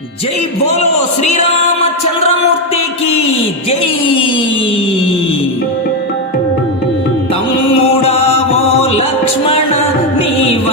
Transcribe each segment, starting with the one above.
జై బోలో శ్రీరామచంద్రమూర్తికి జై. తమ్ముడా లక్ష్మణ నీవ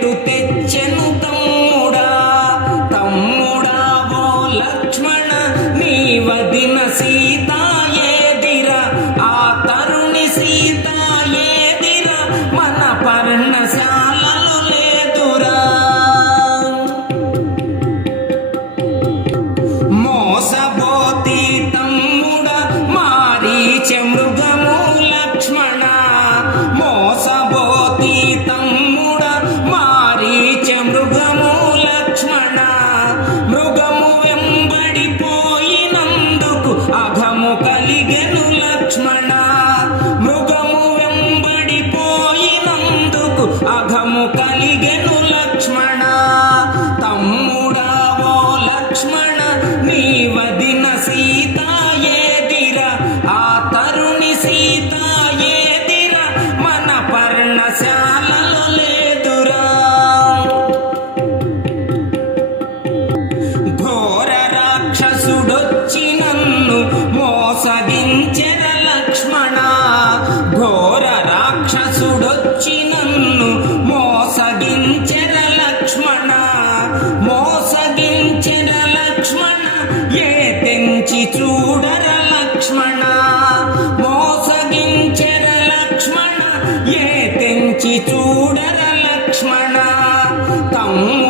tú te వచ్చి నన్ను మోసగించెర లక్ష్మణ మోసగించెర లక్ష్మణ ఏ తెంచి చూడర లక్ష్మణ మోసగించెర లక్ష్మణ ఏ తెంచి చూడర లక్ష్మణ తమ్ము